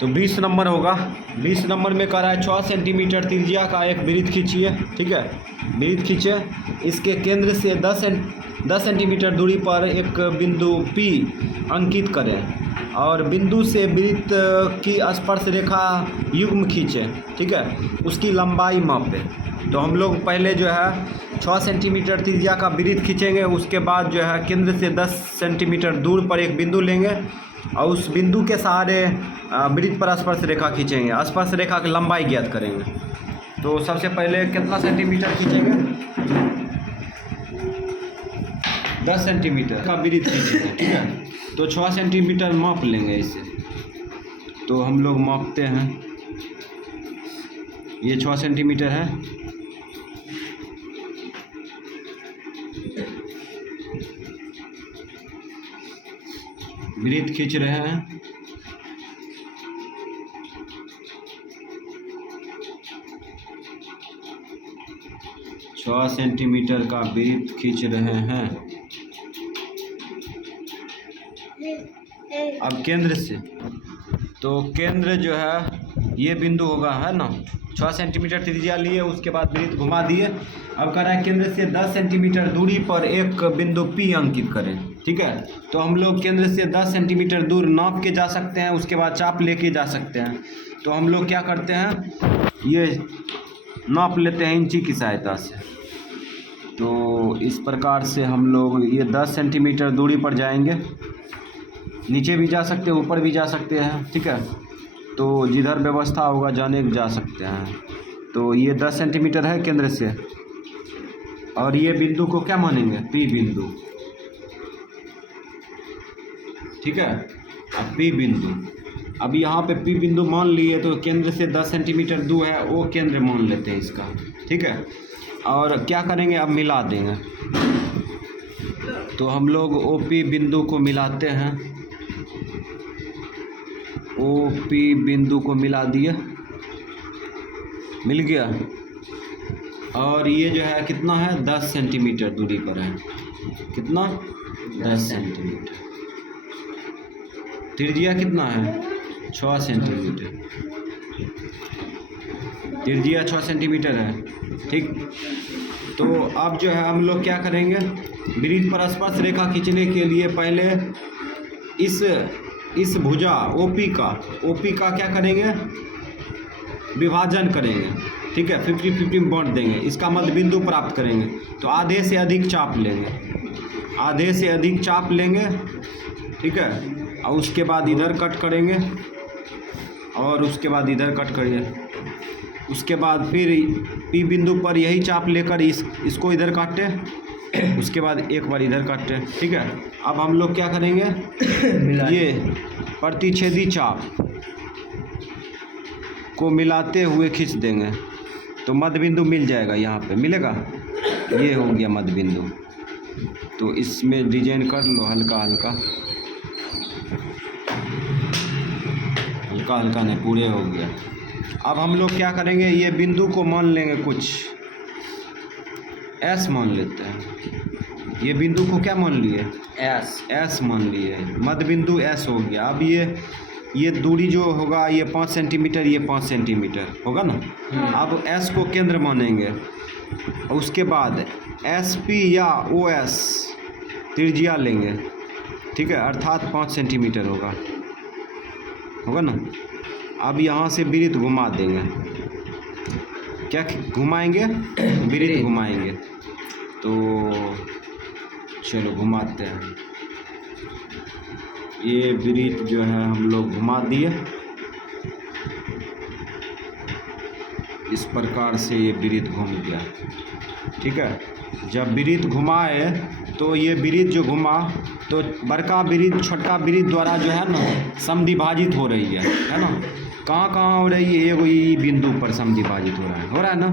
तो 20 नंबर होगा। 20 नंबर में कह रहा है 6 सेंटीमीटर त्रिज्या का एक वृत्त खींचिए। ठीक है, वृत्त खींचे, इसके केंद्र से 10 सेंटीमीटर दूरी पर एक बिंदु P अंकित करें और बिंदु से वृत्त की स्पर्श रेखा युग्म खींचें। ठीक है, उसकी लंबाई मापें। तो हम लोग पहले जो है 6 सेंटीमीटर त्रिज्या का वृत्त खींचेंगे, उसके बाद जो है केंद्र से 10 सेंटीमीटर दूर पर एक बिंदु लेंगे और उस बिंदु के सहारे वृत्त पर स्पर्श रेखा खींचेंगे, स्पर्श रेखा की लंबाई ज्ञात करेंगे। तो सबसे पहले कितना सेंटीमीटर खींचेंगे? 10 सेंटीमीटर का वृत्त खींचेंगे। ठीक है, तो 6 सेंटीमीटर माप लेंगे इसे। तो हम लोग मापते हैं, ये 6 सेंटीमीटर है। वृत्त खींच रहे हैं, छः सेंटीमीटर का वृत्त खींच रहे हैं। अब केंद्र से, तो केंद्र जो है ये बिंदु होगा, है ना। 6 सेंटीमीटर त्रिज्या लिए, उसके बाद वृत्त घुमा दिए। अब कह रहा है केंद्र से 10 सेंटीमीटर दूरी पर एक बिंदु P अंकित करें। ठीक है, तो हम लोग केंद्र से 10 सेंटीमीटर दूर नाप के जा सकते हैं, उसके बाद चाप लेके जा सकते हैं। तो हम लोग क्या करते हैं, ये नाप लेते हैं इंची की सहायता से। तो इस प्रकार से हम लोग ये 10 सेंटीमीटर दूरी पर जाएंगे, नीचे भी जा सकते हैं, ऊपर भी जा सकते हैं। ठीक है, तो जिधर व्यवस्था होगा जाने जा सकते हैं। तो ये 10 सेंटीमीटर है केंद्र से, और ये बिंदु को क्या मानेंगे? P बिंदु। ठीक है, अब P बिंदु, अब यहाँ पे P बिंदु मान लिए, तो केंद्र से 10 सेंटीमीटर दूर है, वो केंद्र मान लेते हैं इसका। ठीक है, और क्या करेंगे, अब मिला देंगे। तो हम लोग OP बिंदु को मिलाते हैं, OP बिंदु को मिला दिए, मिल गया। और ये जो है कितना है, 10 सेंटीमीटर दूरी पर है। कितना? 10 सेंटीमीटर। त्रिज्या कितना है? 6 सेंटीमीटर। त्रिज्या 6 सेंटीमीटर है। ठीक, तो अब जो है हम लोग क्या करेंगे, वृत्त पर स्पर्श रेखा खींचने के लिए पहले इस भुजा OP का क्या करेंगे, विभाजन करेंगे। ठीक है, 50-50 बांट देंगे, इसका मध्य बिंदु प्राप्त करेंगे। तो आधे से अधिक चाप लेंगे, आधे से अधिक चाप लेंगे। ठीक है, और उसके बाद इधर कट करेंगे, और उसके बाद इधर कट करिए। उसके बाद फिर P बिंदु पर यही चाप लेकर इसको इधर काटे, उसके बाद एक बार इधर काटे। ठीक है, अब हम लोग क्या करेंगे, ये प्रतिच्छेदी चाप को मिलाते हुए खींच देंगे, तो मध्य बिंदु मिल जाएगा, यहाँ पे मिलेगा। ये हो गया मध्य बिंदु। तो इसमें डिजाइन कर लो हल्का हल्का, हल्का हल्का नहीं, पूरे हो गया। अब हम लोग क्या करेंगे, ये बिंदु को मान लेंगे, कुछ S मान लेते हैं। ये बिंदु को क्या मान लिए? S मान लिए, मध्य बिंदु S हो गया। अब ये दूरी जो होगा, ये 5 सेंटीमीटर, ये 5 सेंटीमीटर होगा ना। अब S को केंद्र मानेंगे, उसके बाद SP या OS त्रिज्या लेंगे। ठीक है, अर्थात 5 सेंटीमीटर होगा ना। अब यहाँ से वृत्त घुमा देंगे, क्या घुमाएंगे? वृत्त घुमाएंगे। तो चलो घुमाते हैं, ये वृत्त जो है हम लोग घुमा दिए। इस प्रकार से ये वृत्त घूम गया। ठीक है, जब वृत्त घुमाए तो ये वृत्त जो घुमा, तो बड़का वृत्त छोटा वृत्त द्वारा जो है ना समद्विभाजित हो रही है ना। कहाँ हो रही है? एगो ई बिंदु पर समद्विभाजित हो रहा है ना।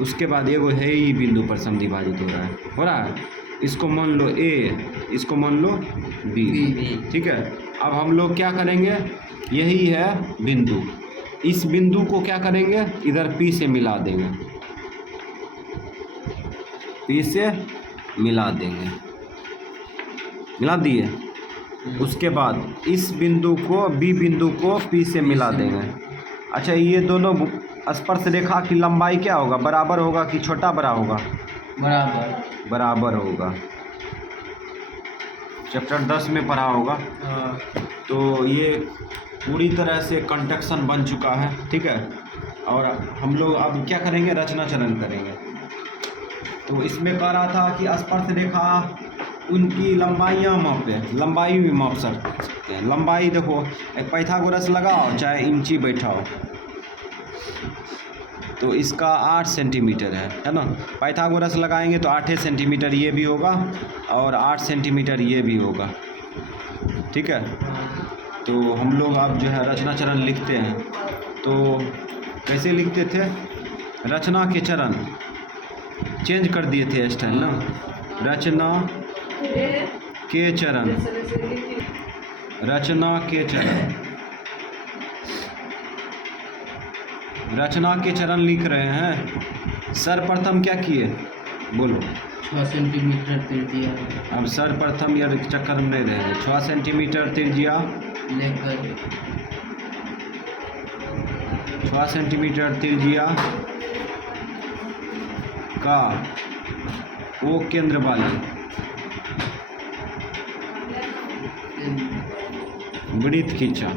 उसके बाद एगो है ई बिंदु पर समद्विभाजित हो रहा है। इसको मान लो A, इसको मान लो B। ठीक है, अब हम लोग क्या करेंगे, यही है बिंदु, इस बिंदु को क्या करेंगे, इधर P से मिला देंगे, P से मिला देंगे, मिला दिए। उसके बाद इस बिंदु को बी बिंदु को पी से मिला देंगे। अच्छा, ये दोनों स्पर्श रेखा की लंबाई क्या होगा, बराबर होगा कि छोटा बड़ा होगा? बराबर। बराबर होगा। चैप्टर 10 में पढ़ा होगा। तो ये पूरी तरह से कंडक्शन बन चुका है, ठीक है। और हम लोग अब क्या करेंगे, रचना चरण करेंगे। तो इसमें कह रहा था कि स्पर्श रेखा उनकी लंबाइयाँ मापे, लंबाई भी माप सकते हैं। लंबाई देखो, एक पाइथागोरस लगाओ चाहे इंची बैठाओ, तो इसका 8 सेंटीमीटर है ना। पाइथागोरस लगाएंगे तो 8 सेंटीमीटर ये भी होगा और 8 सेंटीमीटर ये भी होगा, ठीक है। तो हम लोग अब जो है रचना चरण लिखते हैं। तो कैसे लिखते थे, रचना के चरण चेंज कर दिए थे स्टाइल ना। रचना के चरण, रचना के चरण, रचना के चरण लिख रहे हैं। सर्वप्रथम क्या किए, बोलो? 6 सेंटीमीटर त्रिज्या। अब सर्वप्रथम यार चक्कर में नहीं रहेंगे। 6 सेंटीमीटर त्रिज्या लेकर 6 सेंटीमीटर त्रिज्या का वो केंद्र वाली वृत्त खींचा,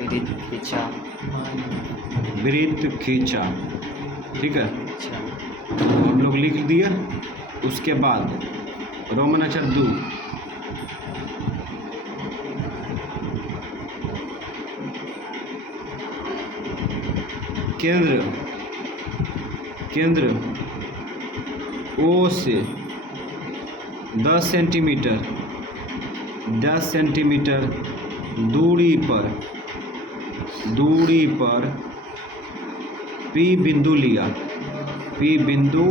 वृत्त खींचा, वृत्त खींचा, ठीक है। तो हम लोग लिख दिए। उसके बाद रोमन अक्षर 2, केंद्र, केंद्र ओ से 10 सेंटीमीटर, 10 सेंटीमीटर दूरी पर, दूरी पर पी बिंदु लिया, पी बिंदु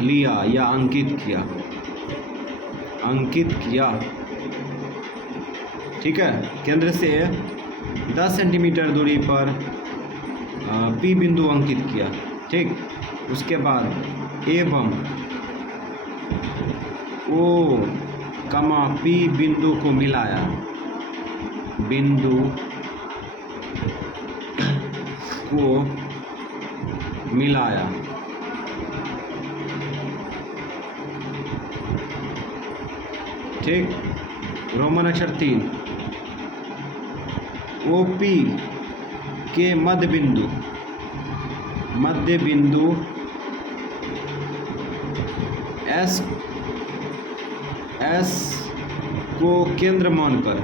लिया या अंकित किया, अंकित किया, ठीक है। केंद्र से 10 सेंटीमीटर दूरी पर पी बिंदु अंकित किया, ठीक। उसके बाद एवं ओ कमा पी बिंदु को मिलाया, बिंदु को मिलाया, ठीक। रोमन अक्षर 3, ओपी के मध्य बिंदु, मध्य बिंदु एस, एस को केंद्र मानकर,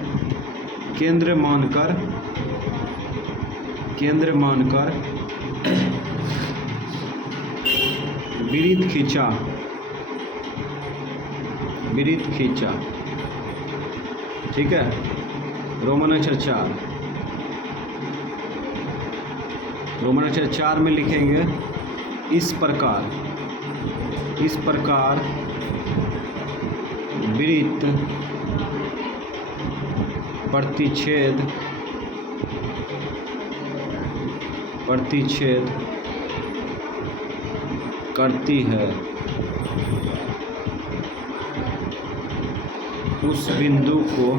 केंद्र मानकर, केंद्र मानकर वृत्त खींचा, वृत्त खींचा, ठीक है। रोमन अक्षर 4, रोमन अक्षर 4 में लिखेंगे इस प्रकार, इस प्रकार वृत्त प्रतिच्छेद, प्रतिच्छेद करती है उस बिंदु को,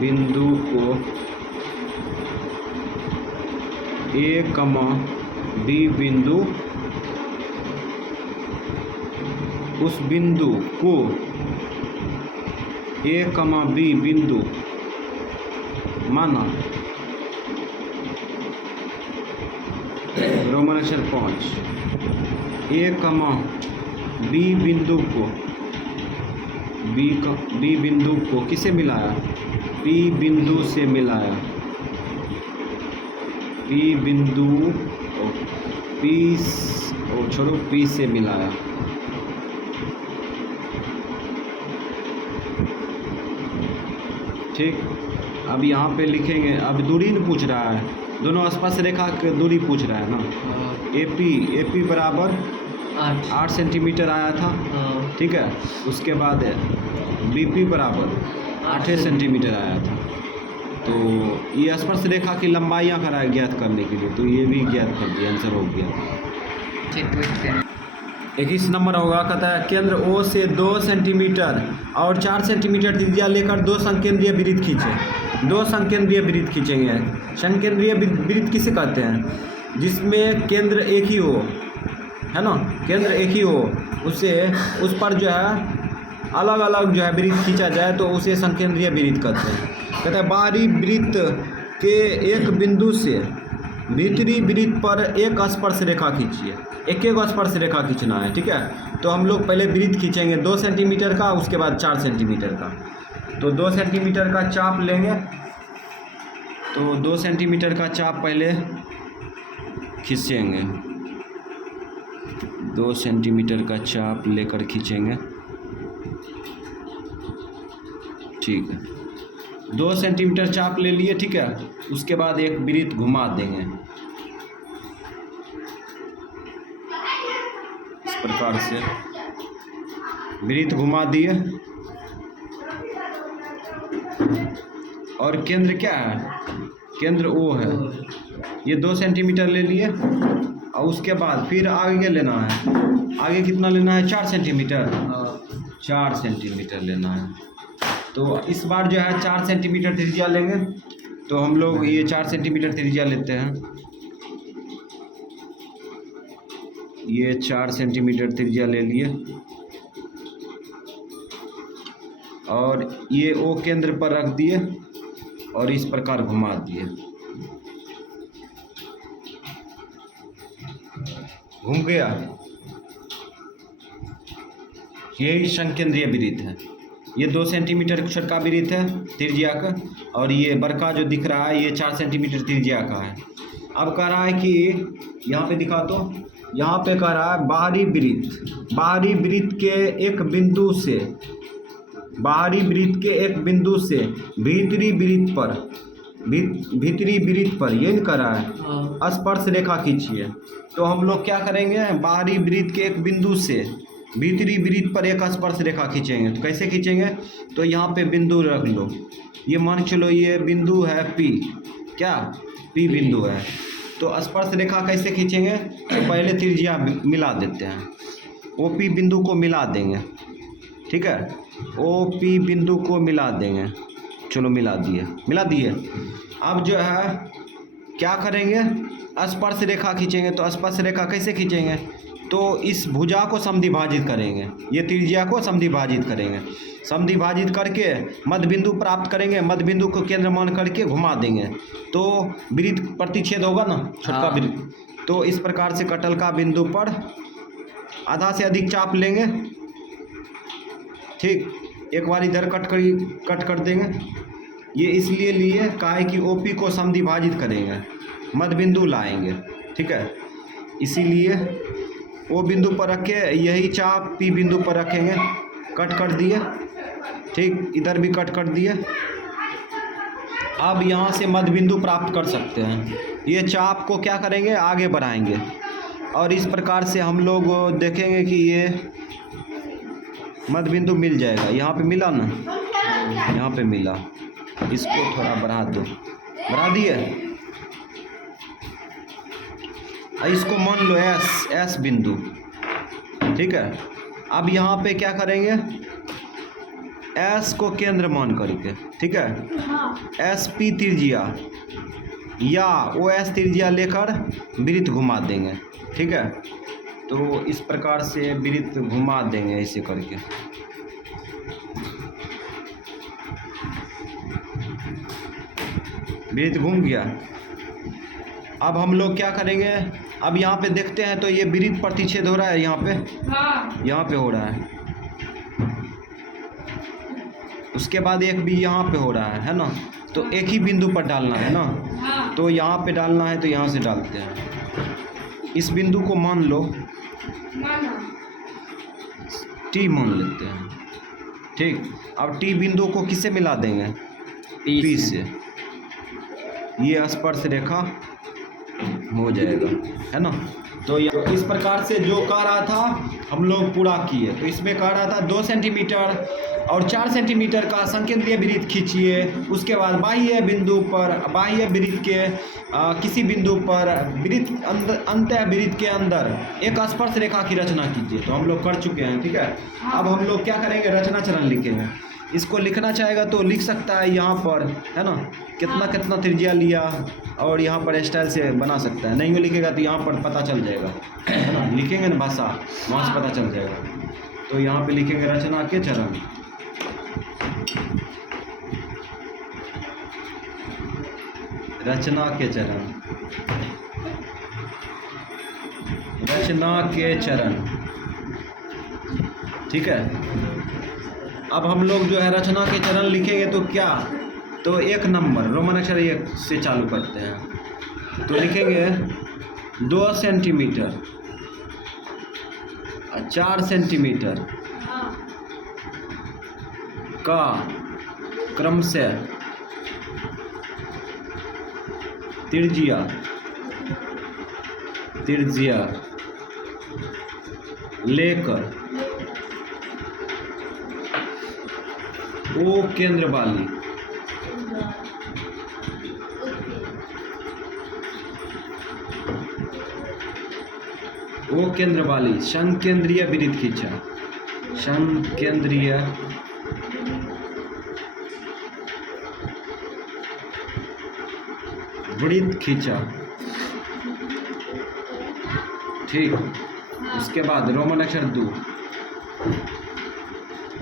बिंदु को ए कमा बी बिंदु, उस बिंदु को ए कमा बी बिंदु माना। रोमन अक्षर 5, ए कमा बी बिंदु को, बी बिंदु को किसे मिलाया, पी बिंदु से मिलाया, पी बिंदु, पी छोड़ो, पी से मिलाया, ठीक। अब यहाँ पे लिखेंगे, अब दूरी न पूछ रहा है, दोनों स्पर्श रेखा की दूरी पूछ रहा है ना। एपी बराबर 8 सेंटीमीटर आया था, ठीक है। उसके बाद बीपी बराबर 8 सेंटीमीटर आया था। तो ये स्पर्श रेखा की लंबाइयाँ कराया ज्ञात करने के लिए, तो ये भी ज्ञात कर दिया, आंसर हो गया। 21 नंबर होगा, कहता है केंद्र O से 2 सेंटीमीटर और 4 सेंटीमीटर त्रिज्या लेकर दो संकेंद्रीय वृत्त खींचे। दो संकेंद्रीय वृत्त खींचेंगे। संकेंद्रीय वृत्त किसे कहते हैं? जिसमें केंद्र एक ही हो, है ना, केंद्र एक ही हो, उससे उस पर जो है अलग अलग जो है वृत्त खींचा जाए तो उसे संकेंद्रीय वृत्त कहते हैं। कहते हैं बाहरी वृत्त के एक बिंदु से भीतरी वृत्त पर एक स्पर्श रेखा खींचिए। एक एक स्पर्श रेखा खींचना है, ठीक है। तो हम लोग पहले वृत्त खींचेंगे 2 सेंटीमीटर का, उसके बाद 4 सेंटीमीटर का। तो 2 सेंटीमीटर का चाप लेंगे। तो 2 सेंटीमीटर का चाप पहले खींचेंगे। 2 सेंटीमीटर का चाप लेकर खींचेंगे, ठीक है। 2 सेंटीमीटर चाप ले लिए, ठीक है। उसके बाद एक वृत्त घुमा देंगे इस प्रकार से। वृत्त घुमा दिए और केंद्र क्या है? केंद्र O है। ये 2 सेंटीमीटर ले लिए और उसके बाद फिर आगे लेना है। आगे कितना लेना है? 4 सेंटीमीटर। 4 सेंटीमीटर लेना है। तो इस बार जो है 4 सेंटीमीटर त्रिज्या लेंगे। तो हम लोग ये 4 सेंटीमीटर त्रिज्या लेते हैं। ये 4 सेंटीमीटर त्रिज्या ले लिए और ये O केंद्र पर रख दिए और इस प्रकार घुमा दिए। घूम गया। यही संकेंद्रीय वृत्त है। ये 2 सेंटीमीटर छोटा वृत्त है त्रिज्या का, और ये बड़का जो दिख रहा है ये 4 सेंटीमीटर त्रिज्या का है। अब कह रहा है कि यहाँ पे दिखा, तो यहाँ पे कह रहा है बाहरी वृत्त। बाहरी वृत्त के एक बिंदु से, बाहरी वृत्त के एक बिंदु से भीतरी वृत्त पर, भीतरी वृत्त पर ये नहीं कर रहा है, स्पर्श रेखा खींचिए। तो हम लोग क्या करेंगे? बाहरी वृत्त के एक बिंदु से भीतरी वृत्त पर एक स्पर्श रेखा खींचेंगे। तो कैसे खींचेंगे? तो यहाँ पे बिंदु रख लो। ये मान चलो ये बिंदु है P, क्या P बिंदु है। तो स्पर्श रेखा कैसे खींचेंगे? तो पहले त्रिज्या मिला देते हैं। OP बिंदु को मिला देंगे, ठीक है। OP बिंदु को मिला देंगे। चलो मिला दिए, मिला दिए। अब जो है क्या करेंगे? स्पर्श रेखा खींचेंगे। तो स्पर्श रेखा कैसे खींचेंगे? तो इस भुजा को समद्विभाजित करेंगे, ये त्रिज्या को समद्विभाजित करेंगे। समद्विभाजित करके मध्य बिंदु प्राप्त करेंगे। मध्य बिंदु को केंद्र मान करके घुमा देंगे तो वृत्त प्रतिच्छेद होगा ना, छोटका वृत्त। तो इस प्रकार से कटल का बिंदु पर आधा से अधिक चाप लेंगे, ठीक। एक बार इधर कट कर देंगे। ये इसलिए लिए काहे कि OP को समद्विभाजित करेंगे, मध्य बिंदु लाएंगे, ठीक है। इसीलिए O बिंदु पर रख के यही चाप P बिंदु पर रखेंगे। कट कर दिए, ठीक। इधर भी कट कर दिए। अब यहाँ से मध्य बिंदु प्राप्त कर सकते हैं। ये चाप को क्या करेंगे? आगे बढ़ाएंगे और इस प्रकार से हम लोग देखेंगे कि ये मध्य बिंदु मिल जाएगा। यहाँ पे मिला ना, यहाँ पे मिला। इसको थोड़ा बढ़ा दो, बढ़ा दिए। इसको मान लो S बिंदु, ठीक है। अब यहाँ पे क्या करेंगे? S को केंद्र मान करके, ठीक है, SP त्रिज्या या OS त्रिज्या लेकर वृत्त घुमा देंगे, ठीक है। तो इस प्रकार से वृत्त घुमा देंगे ऐसे करके। वृत्त घूम गया। अब हम लोग क्या करेंगे? अब यहाँ पे देखते हैं तो ये वृत्त प्रतिच्छेद हो रहा है यहाँ पे, यहाँ पे हो रहा है। उसके बाद एक भी यहाँ पे हो रहा है ना। तो एक ही बिंदु पर डालना है ना, तो यहाँ पे डालना है तो यहाँ से डालते हैं। इस बिंदु को मान लो T मान लेते हैं, ठीक। अब T बिंदु को किससे मिला देंगे? P से। ये स्पर्श रेखा हो जाएगा, है ना। तो इस प्रकार से जो कह रहा था हम लोग पूरा किए। तो इसमें कह रहा था 2 सेंटीमीटर और 4 सेंटीमीटर का संकेंद्रीय वृत्त खींचिए। उसके बाद बाह्य बिंदु पर, बाह्य वृत्त के किसी बिंदु पर वृत्त अंतः वृत्त के अंदर एक स्पर्श रेखा की रचना कीजिए। तो हम लोग कर चुके हैं, ठीक है। अब हम लोग क्या करेंगे, रचना चरण लिखेंगे। इसको लिखना चाहेगा तो लिख सकता है यहाँ पर, है ना, कितना कितना त्रिज्या लिया, और यहाँ पर स्टाइल से बना सकता है। नहीं वो लिखेगा तो यहाँ पर पता चल जाएगा, है ना, लिखेंगे ना भाषा, वहाँ से पता चल जाएगा। तो यहाँ पे लिखेंगे रचना के चरण। रचना के चरण, रचना के चरण, ठीक है। अब हम लोग जो है रचना के चरण लिखेंगे तो क्या, तो 1 नंबर रोमन अक्षर 1 से चालू करते हैं। तो लिखेंगे 2 सेंटीमीटर, 4 सेंटीमीटर का क्रम से त्रिज्या लेकर ओ केंद्र वाली संकेंद्रीय वृत्त खींचा, संकेंद्रीय वृत्त खींचा, ठीक। उसके बाद रोमन अक्षर 2,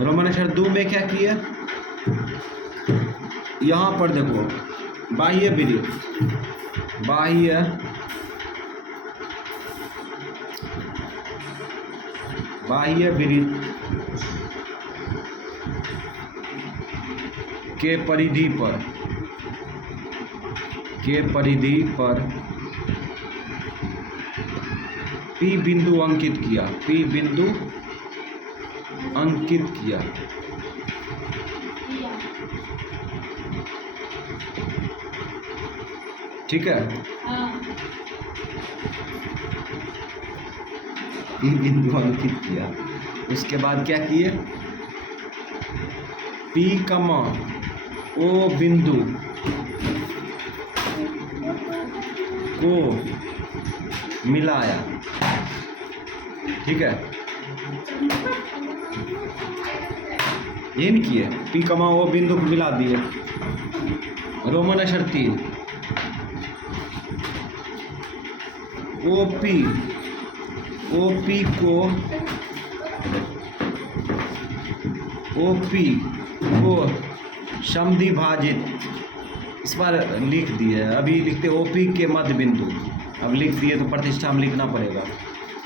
रोमन अक्षर 2 में क्या किया, यहाँ पर देखो बाह्य वृत्त, बाह्य वृत्त के परिधि पर P बिंदु अंकित किया, ठीक है। P बिंदु अंकित किया। उसके बाद क्या किए, P, O बिंदु को मिलाया, ठीक है। ये नहीं किए, P, O बिंदु को मिला दिए। रोमन अक्षर 3 OP को समद्विभाजित, इस बार लिख दिए, अभी लिखते OP के मध्य बिंदु, अब लिख दिए तो प्रतिष्ठा में लिखना पड़ेगा।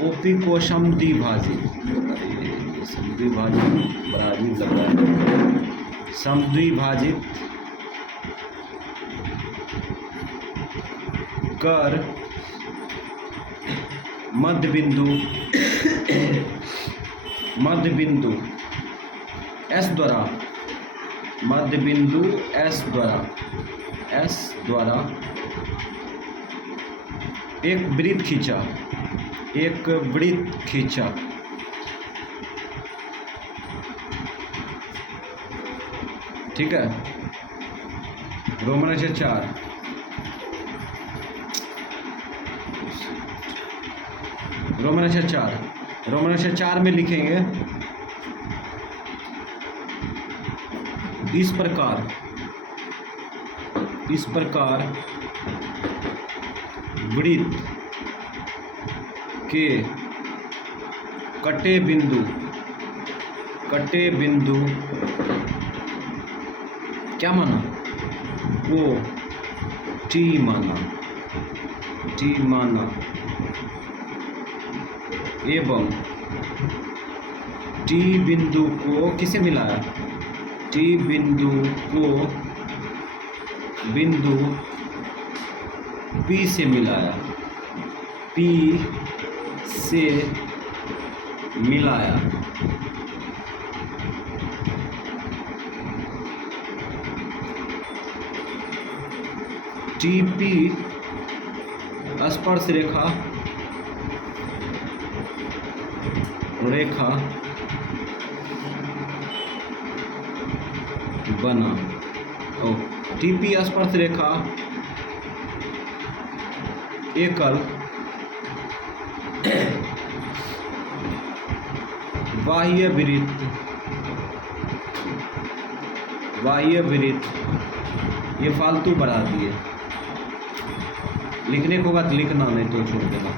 OP को समद्विभाजित बड़ा अजीब लग रहा है, समद्विभाजित कर मध्य बिंदु S द्वारा एक वृत्त खींचा, ठीक है। रोमन अक्षर 4 रोमन अक्षर 4 में लिखेंगे इस प्रकार वृत्त के कटे बिंदु क्या माना, वो T माना एवं T बिंदु को किसे मिलाया, T बिंदु को बिंदु P से मिलाया, TP स्पर्श रेखा रेखा बना। ओ टीपी स्पर्श रेखा एकल बाह्य वृत्त ये फालतू बढ़ा दिए, लिखने को होगा तो लिखना, नहीं तो छोड़ देना।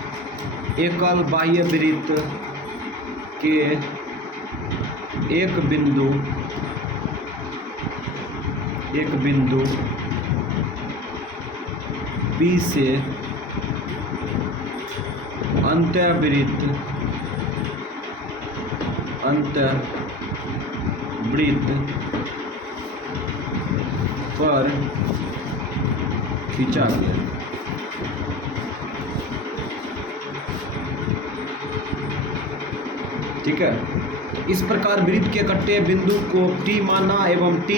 एकल बाह्य वृत्त के एक बिंदु P से अंतःवृत्त पर खींचा गया। ठीक है, इस प्रकार वृत्त के कट्टे बिंदु को T माना एवं T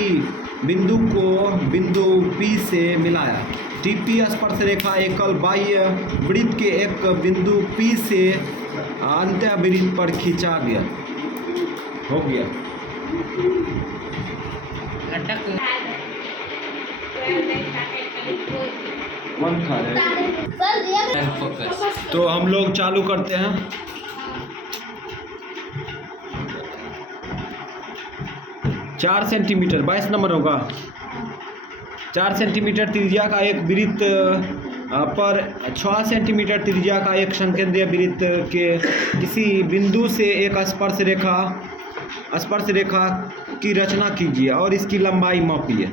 बिंदु को बिंदु P से मिलाया। TP स्पर्श रेखा एकल बाह्य वृत्त के एक बिंदु P से अंतःवृत्त पर खींचा गया। हो गया। मन खा रहे। फोकस। तो हम लोग चालू करते हैं। चार सेंटीमीटर 22 नंबर होगा। 4 सेंटीमीटर त्रिज्या का एक वृत्त पर 6 सेंटीमीटर त्रिज्या का एक संकेंद्रीय वृत्त के किसी बिंदु से एक स्पर्श रेखा की रचना कीजिए और इसकी लंबाई मापिए,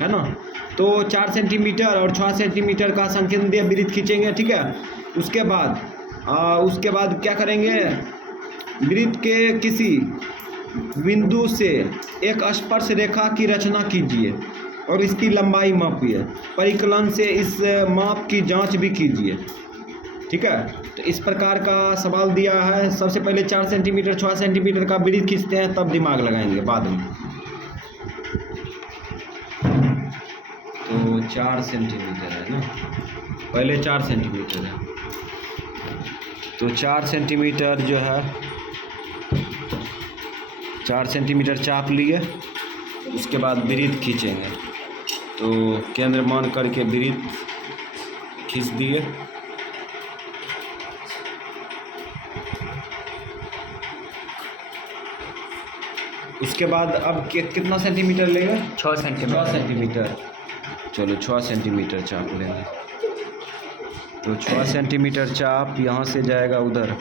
है ना। तो 4 सेंटीमीटर और 6 सेंटीमीटर का संकेंद्रीय वृत्त खींचेंगे, ठीक है। उसके बाद क्या करेंगे, वृत्त के किसी बिंदु से एक स्पर्श रेखा की रचना कीजिए और इसकी लंबाई मापिए। परिकलन से इस माप की जांच भी कीजिए, ठीक है। तो इस प्रकार का सवाल दिया है। सबसे पहले 4 सेंटीमीटर 6 सेंटीमीटर का वृत्त खींचते हैं, तब दिमाग लगाएंगे बाद में। तो 4 सेंटीमीटर है ना, पहले 4 सेंटीमीटर है। तो 4 सेंटीमीटर जो है 4 सेंटीमीटर चाप लिए, उसके बाद वृत्त खींचेंगे। तो केंद्र मान करके वृत्त खींच दिए। उसके बाद अब कितना सेंटीमीटर लेंगे, 6 सेंटीमीटर। 6 सेंटीमीटर। चलो 6 सेंटीमीटर चाप लेंगे। तो 6 सेंटीमीटर चाप यहाँ से जाएगा उधर,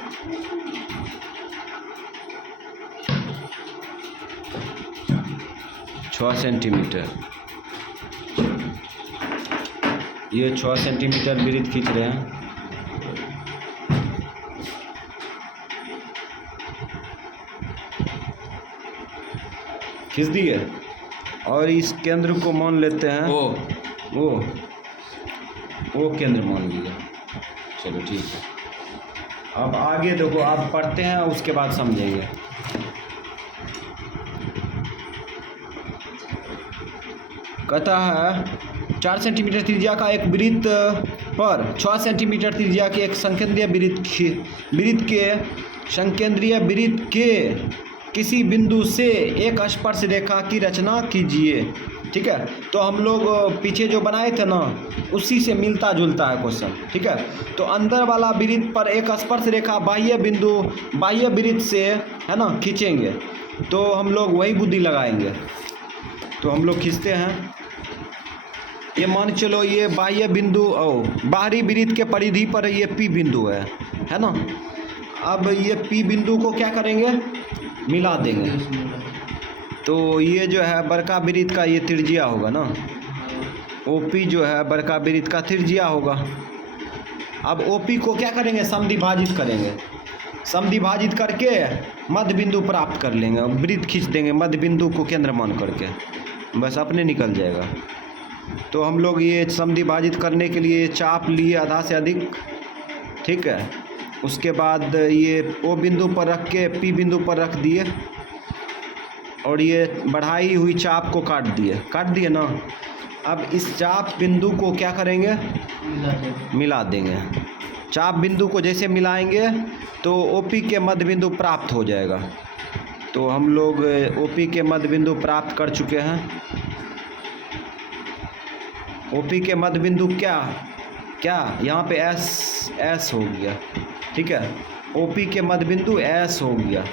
छः सेंटीमीटर। ये 6 सेंटीमीटर वृत्त खींच रहे हैं। खींच दिए और इस केंद्र को मान लेते हैं वो केंद्र मान लिया। चलो ठीक है। अब आगे देखो, आप पढ़ते हैं उसके बाद समझेंगे। कहता है 4 सेंटीमीटर त्रिज्या का एक वृत्त पर 6 सेंटीमीटर त्रिज्या के एक संकेंद्रीय वृत्त के किसी बिंदु से एक स्पर्श रेखा की रचना कीजिए, ठीक है। तो हम लोग पीछे जो बनाए थे ना, उसी से मिलता जुलता है क्वेश्चन, ठीक है। तो अंदर वाला वृत्त पर एक स्पर्श रेखा बाह्य वृत्त से, है ना, खींचेंगे। तो हम लोग वही बुद्धि लगाएंगे। तो हम लोग खींचते हैं। ये मान चलो ये बाह्य बिंदु बाहरी वृत्त के परिधि पर ये P बिंदु है ना। अब ये P बिंदु को क्या करेंगे, मिला देंगे। तो ये जो है बड़का वृत्त का ये त्रिज्या होगा ना, OP जो है बड़का वृत्त का त्रिज्या होगा। अब OP को क्या करेंगे, समद्विभाजित करेंगे। समद्विभाजित करके मध्य बिंदु प्राप्त कर लेंगे, वृत्त खींच देंगे मध्य बिंदु को केंद्र मान करके, बस अपने निकल जाएगा। तो हम लोग ये समद्विभाजित करने के लिए चाप लिए आधा से अधिक, ठीक है। उसके बाद ये O बिंदु पर रख के P बिंदु पर रख दिए और ये बढ़ाई हुई चाप को काट दिए ना। अब इस चाप बिंदु को क्या करेंगे, मिला देंगे। चाप बिंदु को जैसे मिलाएंगे तो ओपी के मध्य बिंदु प्राप्त हो जाएगा। तो हम लोग ओपी के मध्य बिंदु प्राप्त कर चुके हैं। ओपी के मध्य बिंदु क्या यहाँ पे एस हो गया, ठीक है। ओपी के मध्य बिंदु एस हो गया,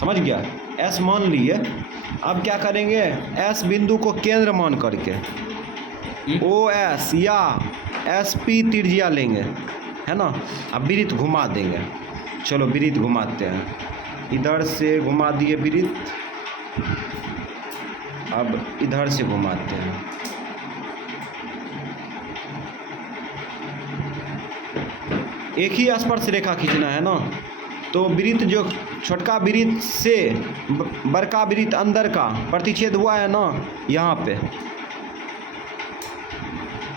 समझ गया, एस मान लिए। अब क्या करेंगे, एस बिंदु को केंद्र मान करके ओ एस या एस पी त्रिज्या लेंगे, है ना। अब वृत्त घुमा देंगे। चलो वृत्त घुमाते हैं, इधर से घुमा दिए वृत्त, अब इधर से घुमाते हैं। एक ही स्पर्श रेखा खींचना है ना। तो वृत्त जो छोटका वृत्त से बड़का वृत्त अंदर का प्रतिच्छेद हुआ है ना, यहाँ पे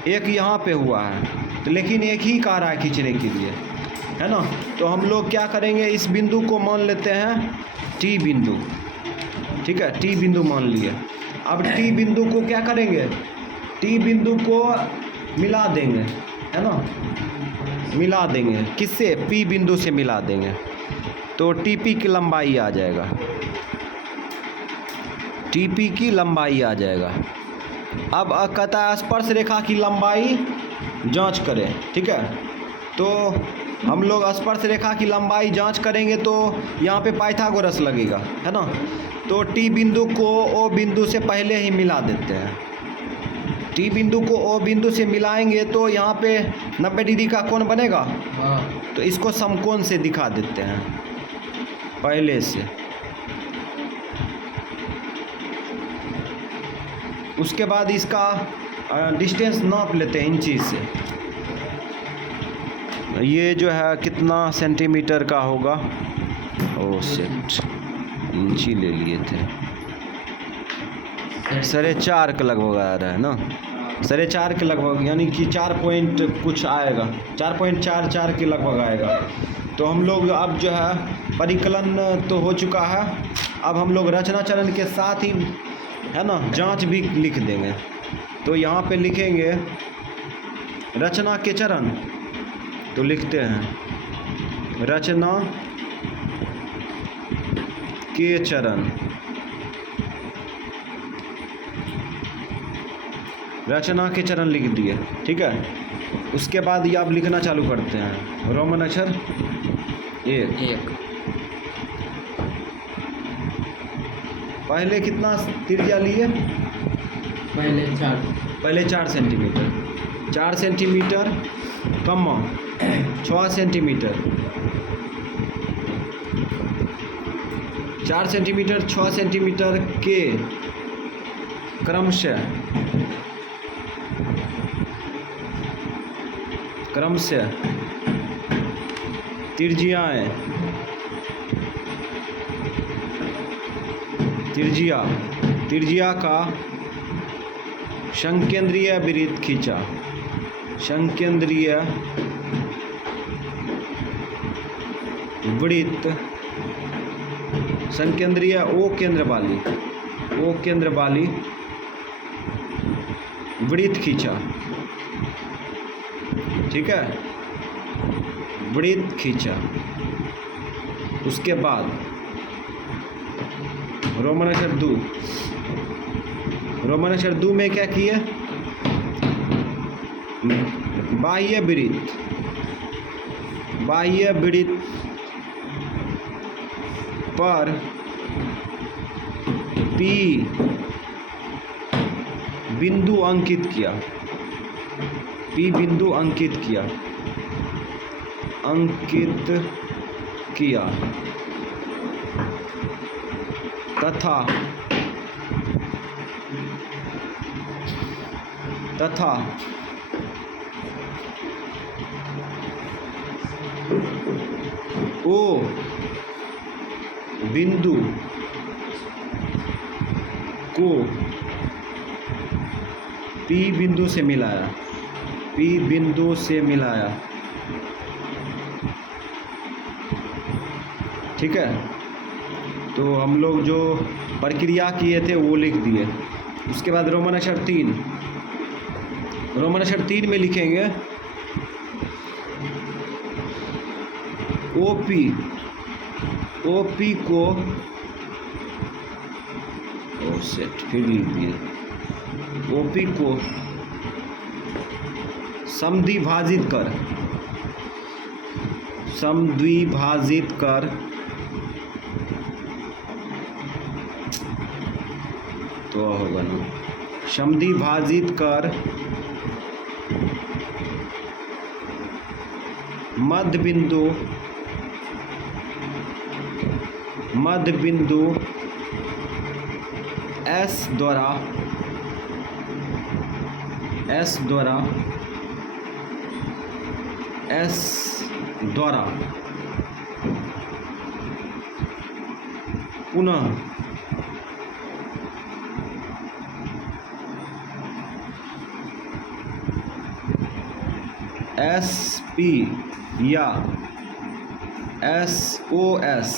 एक यहाँ पे हुआ है, तो लेकिन एक ही कह रहा है खींचने के लिए, है ना। तो हम लोग क्या करेंगे, इस बिंदु को मान लेते हैं टी बिंदु, ठीक है, टी बिंदु मान लिए। अब टी बिंदु को क्या करेंगे, टी बिंदु को मिला देंगे, है ना, मिला देंगे किससे, पी बिंदु से मिला देंगे। तो टीपी की लंबाई आ जाएगा, टीपी की लंबाई आ जाएगा। अब कहता है स्पर्श रेखा की लंबाई जांच करें, ठीक है। तो हम लोग स्पर्श रेखा की लंबाई जांच करेंगे तो यहाँ पे पाइथागोरस लगेगा, है ना। तो टी बिंदु को ओ बिंदु से पहले ही मिला देते हैं। टी बिंदु को ओ बिंदु से मिलाएंगे तो यहाँ पे 90 डिग्री का कोण बनेगा। तो इसको समकोण से दिखा देते हैं पहले से। उसके बाद इसका डिस्टेंस नाप लेते हैं इंची से। ये जो है कितना सेंटीमीटर का होगा, ओ सेट इंची ले लिए थे, 4.5 के लगभग आ रहा है ना, 4.5 के लगभग, यानी कि 4 पॉइंट कुछ आएगा, 4.44 के लगभग आएगा। तो हम लोग अब जो है परिकलन तो हो चुका है, अब हम लोग रचना चरण के साथ ही, है ना, जांच भी लिख देंगे। तो यहाँ पे लिखेंगे रचना के चरण, तो लिखते हैं रचना के चरण, रचना के चरण लिख दिए, ठीक है। उसके बाद ये आप लिखना चालू करते हैं, रोमन अक्षर एक। पहले कितना त्रिज्या लिए, पहले 4 सेंटीमीटर, 4 सेंटीमीटर कम 6 सेंटीमीटर, 4 सेंटीमीटर 6 सेंटीमीटर के क्रमशः त्रिज्याएं, त्रिज्या का संकेंद्रीय वृत्त खींचा, संकेंद्रीय वृत्त, संकेंद्रीय ओ केंद्र वाली वृत्त खींचा, ठीक है, वृत्त खींचा। उसके बाद रोमन अक्षर 2, रोमन अक्षर 2 में क्या किए, बाह्य वृत्त पर पी बिंदु अंकित किया, पी बिंदु अंकित किया तथा ओ बिंदु को पी बिंदु से मिलाया, ठीक है। तो हम लोग जो प्रक्रिया किए थे वो लिख दिए। उसके बाद रोमन अक्षर 3 में लिखेंगे ओपी को सेट फिर लिख दिए, ओपी को समद्विभाजित कर तो होगा ना, समद्विभाजित कर मध्य बिंदु S द्वारा पुनः SP या SOS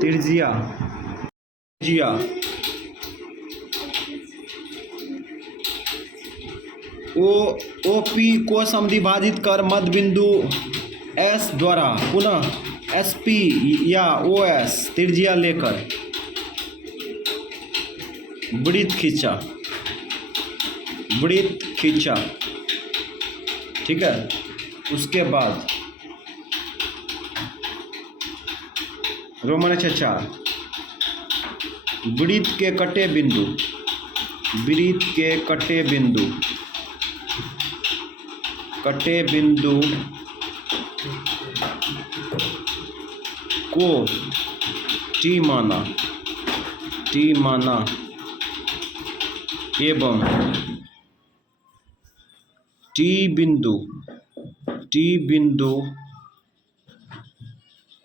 त्रिज्या OP को समद्विभाजित कर मध्य बिंदु S द्वारा पुनः SP या OS त्रिज्या लेकर वृत्त खींचा, ठीक है। उसके बाद रोमन 4 वृत्त के कटे बिंदु को T माना एवं T बिंदु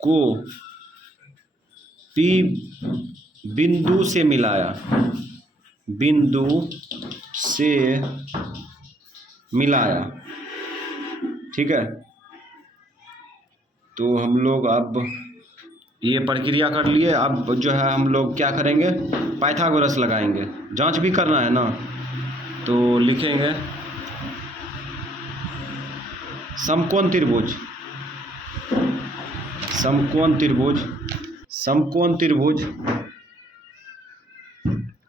को P बिंदु से मिलाया, ठीक है। तो हम लोग अब ये प्रक्रिया कर लिए। अब जो है हम लोग क्या करेंगे, पाइथागोरस लगाएंगे। जांच भी करना है ना, तो लिखेंगे समकोण त्रिभुज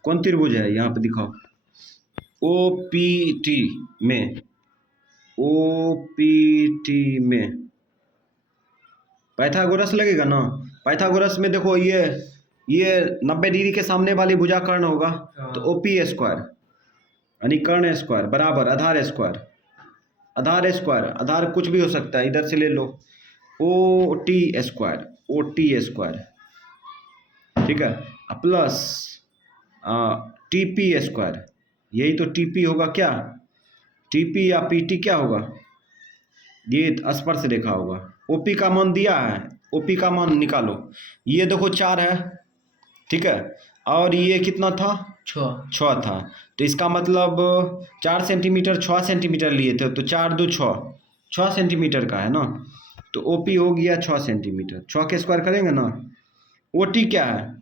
कौन त्रिभुज है यहाँ पे दिखाओ, OPT में पाइथागोरस लगेगा ना। पाइथागोरस में देखो ये 90 डिग्री के सामने वाली भुजा कर्ण होगा, तो OP स्क्वायर यानी कर्ण स्क्वायर बराबर आधार स्क्वायर, आधार कुछ भी हो सकता है, इधर से ले लो, OT स्क्वायर, ठीक है, प्लस TP स्क्वायर, यही तो TP होगा क्या, TP या PT क्या होगा, ये स्पर्श रेखा होगा। OP का मान दिया है, OP का मान निकालो। ये देखो 4 है, ठीक है, और ये कितना था, 6 था। तो इसका मतलब 4 सेंटीमीटर 6 सेंटीमीटर लिए थे, तो 4 2 6 सेंटीमीटर का है ना। तो OP हो गया 6 सेंटीमीटर, 6 के स्क्वायर करेंगे ना। OT क्या है,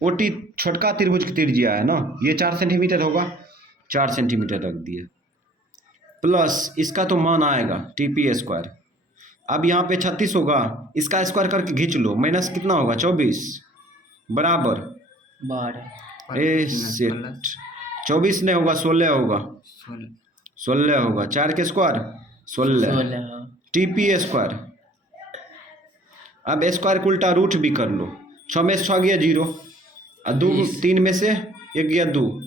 OT छोटका त्रिभुज की त्रिज्या है ना, ये 4 सेंटीमीटर होगा, 4 सेंटीमीटर रख दिए, प्लस इसका तो मान आएगा TP स्क्वायर। अब यहाँ पे 36 होगा, इसका स्क्वायर करके खींच लो, माइनस कितना होगा 24 बराबर 24 नहीं होगा 16 होगा, 16 होगा, 4 के स्क्वायर 16 TP स्क्वायर। अब स्क्वायर को उल्टा रूट भी कर लो, 6 में से 6 गया 0, 2 3 में से 1 गया 2,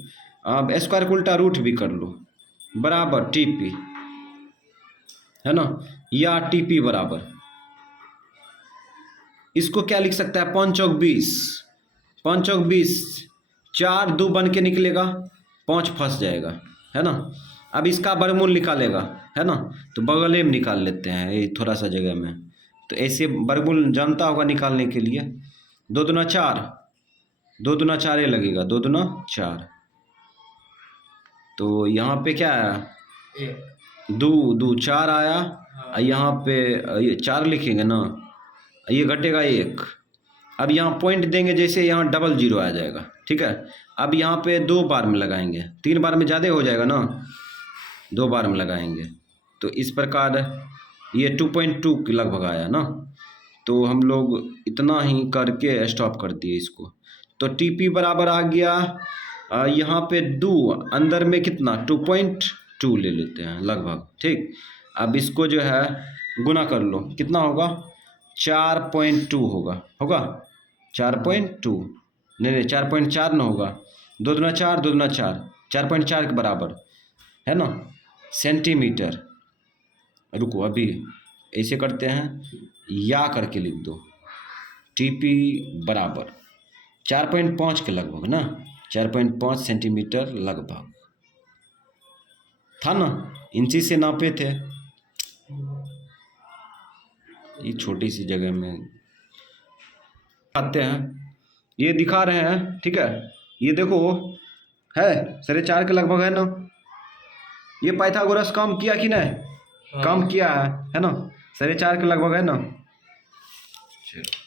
अब स्क्वायर को उल्टा रूट भी कर लो, बराबर TP है ना, या TP बराबर, इसको क्या लिख सकता है 5 चौक 20, 4 2 बन के निकलेगा, 5 फंस जाएगा, है ना। अब इसका वर्गमूल निकालेगा, है ना, तो बगल में निकाल लेते हैं, ये थोड़ा सा जगह में, तो ऐसे वर्गमूल जानता होगा निकालने के लिए, 2 दूना 4, 2 दूना 4 ये लगेगा, 2 दूना 4, तो यहाँ पे क्या आया 2 4 आया, यहाँ पे ये 4 लिखेंगे ना, ये घटेगा 1। अब यहाँ पॉइंट देंगे, जैसे यहाँ डबल 0 आ जाएगा, ठीक है। अब यहाँ पे 2 बार में लगाएंगे, 3 बार में ज़्यादा हो जाएगा ना, 2 बार में लगाएंगे, तो इस प्रकार ये 2.2 के लगभग आया ना, तो हम लोग इतना ही करके स्टॉप कर दिए इसको। तो टीपी बराबर आ गया यहाँ पे 2, अंदर में कितना 2.2 ले लेते हैं लगभग, ठीक। अब इसको जो है गुना कर लो, कितना होगा 4.2 होगा 4.2, नहीं 4.4 ना होगा, 2 दूना 4, 2 दूना 4, 4.4 के बराबर है ना सेंटीमीटर। रुको अभी ऐसे करते हैं, या करके लिख दो, टीपी बराबर 4.5 के लगभग ना, 4.5 सेंटीमीटर लगभग था ना, इंची से नापे थे। ये छोटी सी जगह में आते हैं, ये दिखा रहे हैं, ठीक है। ये देखो है 4.5 के लगभग है ना, ये पाइथागोरस काम किया कि नहीं? काम किया है ना, 4.5 के लगभग है ना। चलो